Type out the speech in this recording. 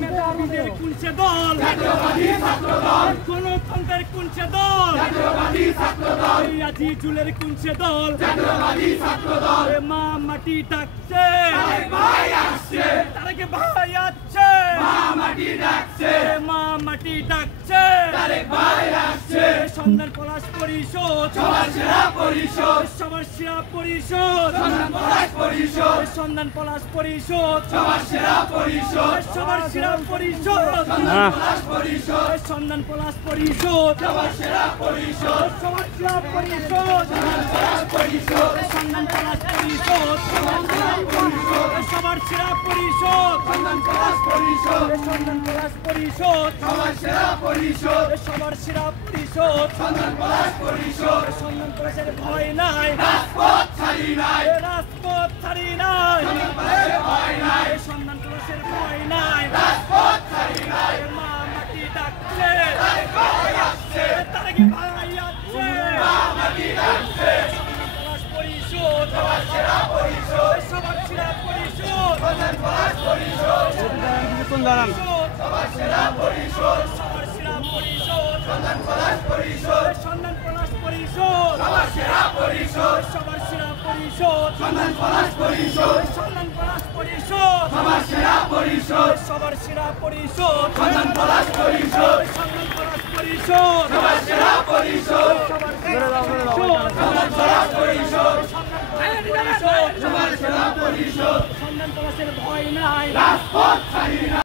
মেধাবীদের কুলছে দল, গণতন্ত্রের কুলছে দল, আজিজুলের কুলছে দল, মা মাটি ডাকছে, তারেক ভাই আসছে, মা মাটি ডাকছে, সন্ধান পলাশ পরিষদ, সবার সেরা পরিষদ, সন্ধান পলাশ পরিষদ, সবার সেরা পরিষদ, সন্ধান পলাশ পরিষদ, সবার সেরা পরিষদ, সন্ধান পলাশ পরিষদ, সবার সেরা পরিষদ, সন্ধান পলাশ পরিষদ, সবার সেরা পরিষদ, সন্ধান পলাশের ভয় নাই, রাজপথ ছাড়ি নাই, সন্ধান পলাশের ভয় নাই, মা মাটি ডাকছে, তারেক ভাই আসছে, সন্ধান পলাশ পরিষদ, সবার সেরা পরিষদ, সন্ধান পলাশ পরিষদ, সবার সেরা পরিষদ, সন্ধান পলাশ পরিষদ, সন্ধান পলাশ পরিষদ, সবার সেরা পরিষদ, সন্ধান পলাশ পরিষদ, সন্ধান পলাশ পরিষদ, সবার সেরা পরিষদ, সবার সেরা পরিষদ, সন্ধান পলাশ পরিষদ, সন্ধান পলাশ পরিষদ, সবার সেরা পরিষদ, সন্ধান পলাশ পরিষদ, সবার সেরা পরিষদ, সন্ধান পলাশের ভয় নাই, রাজপথ ছাড়ি নাই।